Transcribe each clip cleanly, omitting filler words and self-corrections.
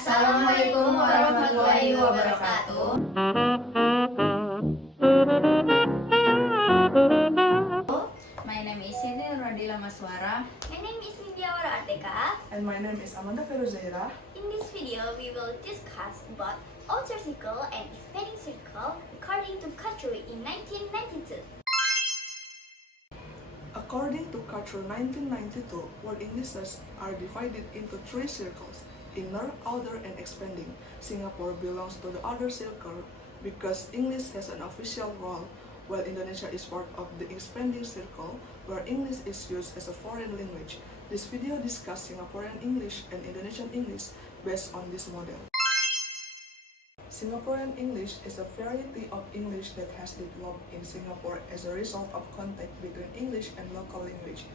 Assalamualaikum warahmatullahi wabarakatuh. My name is Siti Rodila Maswara. My name is Nindiawara Arteka. And my name is Amanda Feruzaira. In this video, we will discuss about outer circle and expanding circle according to Katru in 1992. According to Katru 1992, word Englishes are divided into three circles: inner, outer, and expanding. Singapore belongs to the outer circle because English has an official role, while Indonesia is part of the expanding circle, where English is used as a foreign language. This video discusses Singaporean English and Indonesian English based on this model. Singaporean English is a variety of English that has developed in Singapore as a result of contact between English and local language,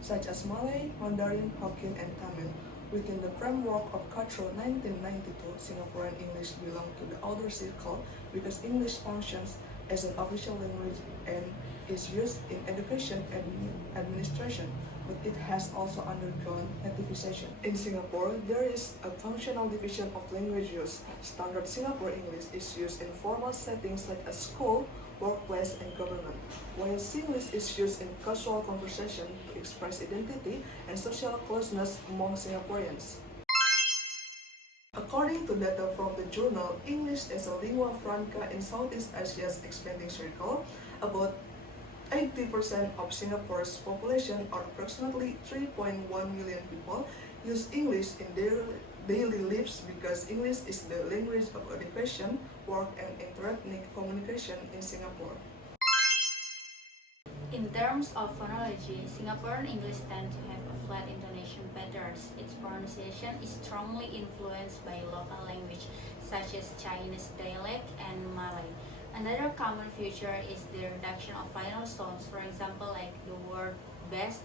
such as Malay, Mandarin, Hokkien, and Tamil. Within the framework of Katru 1992, Singaporean English belongs to the outer circle because English functions as an official language and is used in education and administration, but it has also undergone nativization. In Singapore, there is a functional division of language use. Standard Singapore English is used in formal settings such as school, workplace, and government, while Singlish is used in casual conversation to express identity and social closeness among Singaporeans. According to data from the journal English as a Lingua Franca in Southeast Asia's Expanding Circle, about 80% of Singapore's population, or approximately 3.1 million people, use English in their daily lives because English is the language of education, work, and interethnic communication in Singapore. In terms of phonology, Singaporean English tends to have a flat intonation patterns. Its pronunciation is strongly influenced by local language such as Chinese dialect and Malay. Another common feature is the reduction of final sounds. For example, like the word best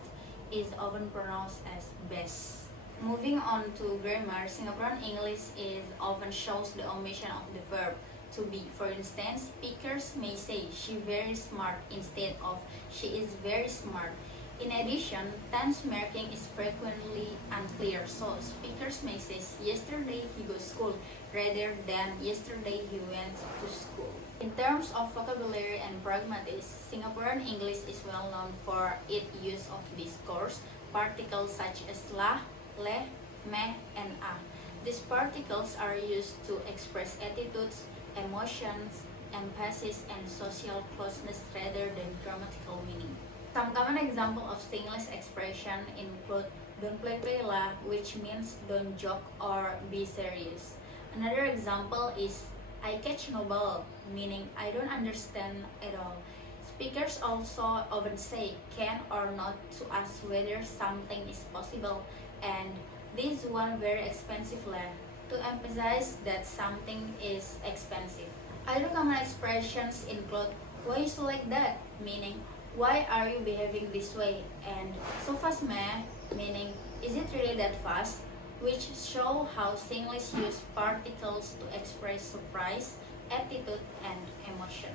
is often pronounced as best. Moving on to grammar, Singaporean English is often shows the omission of the verb to be. For instance, speakers may say she very smart instead of she is very smart. In addition, tense marking is frequently unclear, so speakers may say yesterday he go school rather than yesterday he went to school. In terms of vocabulary and pragmatics, Singaporean English is well known for its use of discourse particles such as la, le, me, and a. These particles are used to express attitudes, emotions, emphasis, and social closeness rather than grammatical meaning. Some common examples of Singlish expression include don't play lah, which means don't joke or be serious. Another example is I catch no ball, meaning I don't understand at all. Speakers also often say can or not to ask whether something is possible, and this one very expensive lah, to emphasize that something is expensive. Other common expressions include why is like that, meaning why are you behaving this way, and so fast meh, meaning is it really that fast, which show how Singlish use particles to express surprise, attitude, and emotion.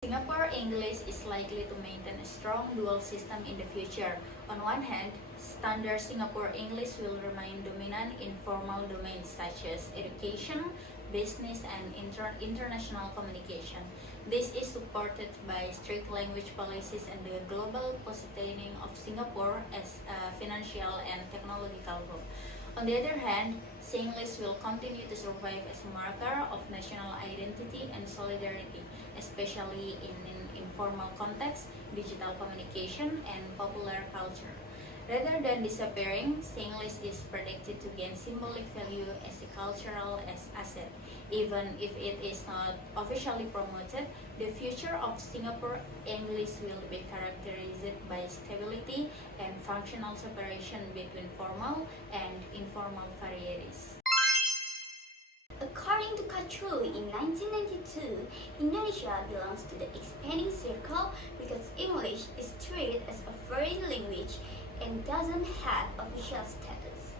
Singapore English is likely to maintain a strong dual system in the future. On one hand, standard Singapore English will remain dominant in formal domains such as education, business, and international communication. This is supported by strict language policies and the global positioning of Singapore as a financial and technological hub. On the other hand, Singlish will continue to survive as a marker of national identity and solidarity, especially in informal context, digital communication, and popular culture. Rather than disappearing, Singlish is predicted to gain symbolic value as a cultural asset. Even if it is not officially promoted, the future of Singapore English will be characterized by stability and functional separation between formal and informal varieties. According to Katru in 1992, Indonesia belongs to the expanding circle because English is treated as a foreign language and doesn't have official status.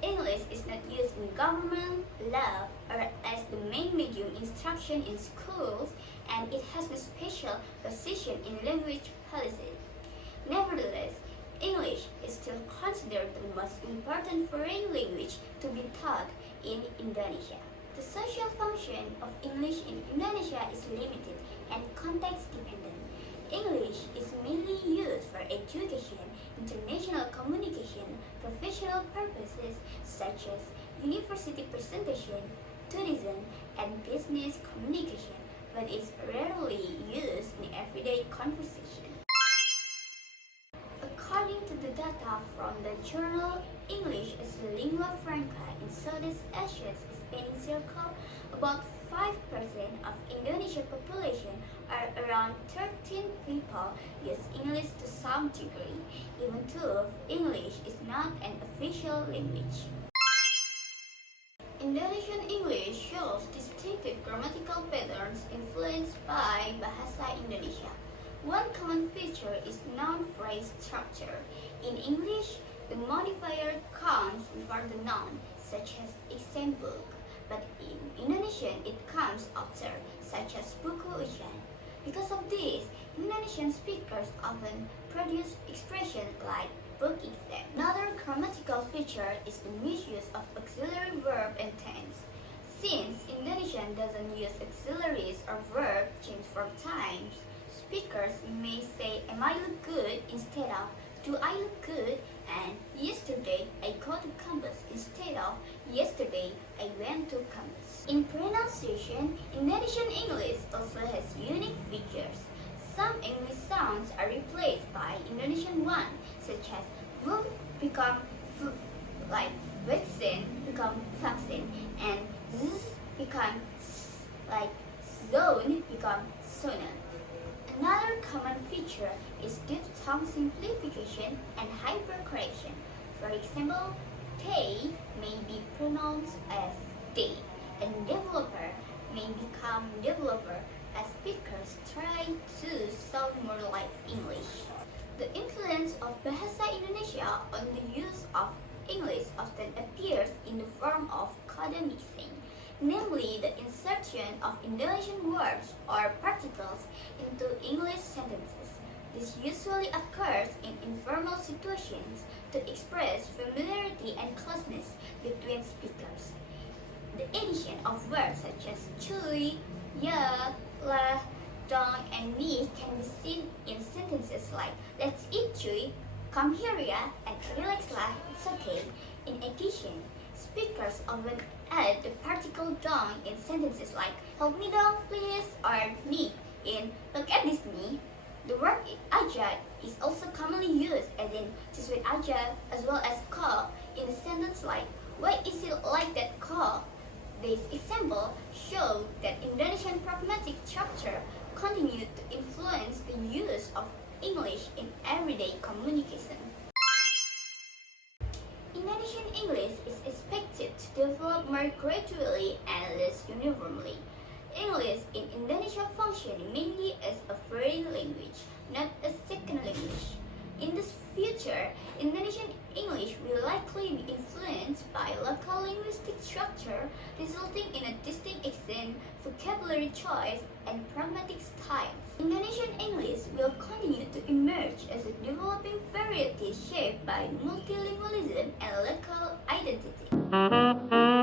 English is not used in government, law, or as the main medium instruction in schools, and it has no special position in language policy. Nevertheless, English is still considered the most important foreign language to be taught in Indonesia. The social function of English in Indonesia is limited and context-dependent. English is mainly used for education, international communication, professional purposes such as university presentation, tourism, and business communication, but is rarely used in everyday conversation. According to the data from the journal English as Lingua Franca in Southeast Asia's Spanish Circle, about 5% of Indonesian population or around 13 people use English to some degree, even though English is not an official language. Indonesian English shows distinctive grammatical patterns influenced by Bahasa Indonesia. One common feature is noun phrase structure. In English, the modifier comes before the noun, such as example, but in Indonesian it comes after, such as buku ujian. Because of this, Indonesian speakers often produce expressions like book exam. Another grammatical feature is the misuse of auxiliary verb and tense. Since Indonesian doesn't use auxiliaries or verb change from times, speakers may say am I look good instead of do I look good, and yesterday I go to campus instead of yesterday I went to campus. In pronunciation, Indonesian English also has unique features. Some English sounds are replaced by Indonesian one, such as v become v, like vaccine become vaccine, and z become s, like zone become zona. Another common feature is diphthong simplification and hypercorrection. For example, they may be pronounced as they, and developer may become developer as speakers try to sound more like English. The influence of Bahasa Indonesia on the use of English often appears in the form of coda mixing, namely the insertion of Indonesian words or particles into English sentences. This usually occurs in informal situations to express familiarity and closeness between speakers. The addition of words such as cuy, ya, lah, dong, and ni can be seen in sentences like let's eat cuy, come here ya, and relax lah, it's okay. In addition, speakers often add the particle dong in sentences like help me dong please or ni in look at this ni. The word aja is also commonly used as in sesuai aja as well as ko in a sentence like why is it like that ko? This example shows that Indonesian pragmatic structure continued to influence the use of English in everyday communication. Indonesian English is expected to develop more gradually and less uniformly. English in Indonesia functions mainly as a foreign language, not a second language. In the future, Indonesian English will likely be influenced by local linguistic structure, resulting in a distinct accent, vocabulary choice, and pragmatic styles. Indonesian English will continue to emerge as a developing variety shaped by multilingualism and local identity.